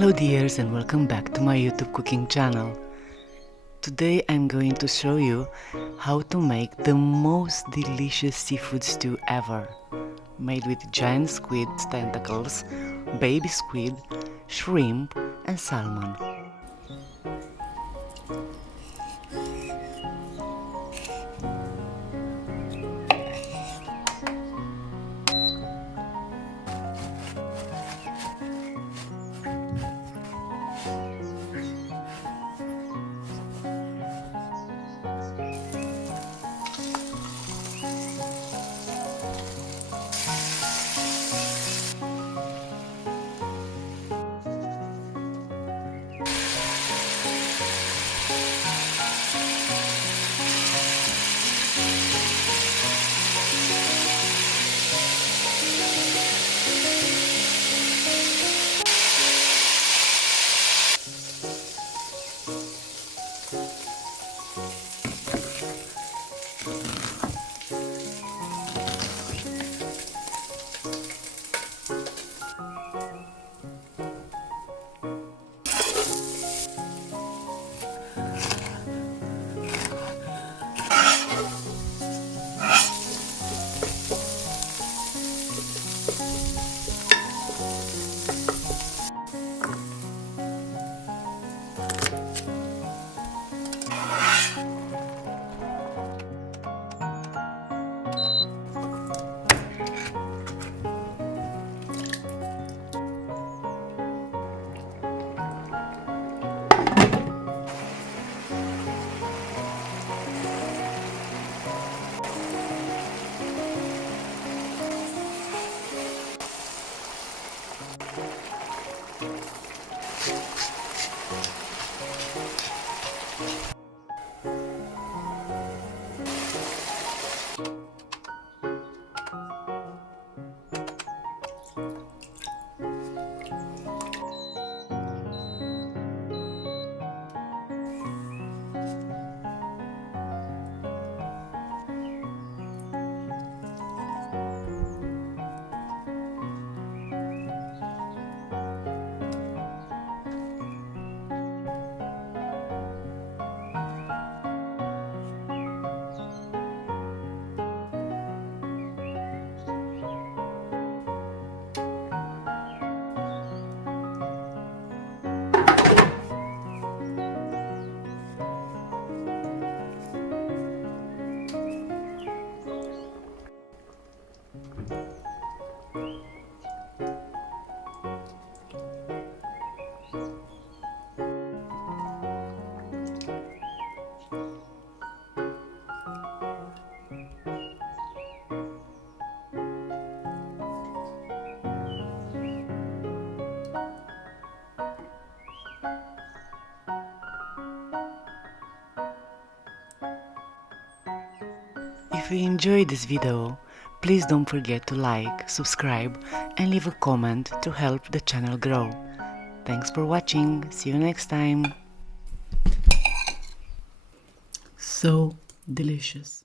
Hello dears and welcome back to my YouTube cooking channel. Today I'm going to show you how to make the most delicious seafood stew ever, made with giant squid tentacles, baby squid, shrimp and salmon. If you enjoyed this video, please don't forget to like, subscribe and leave a comment to help the channel grow. Thanks for watching, see you next time. So delicious.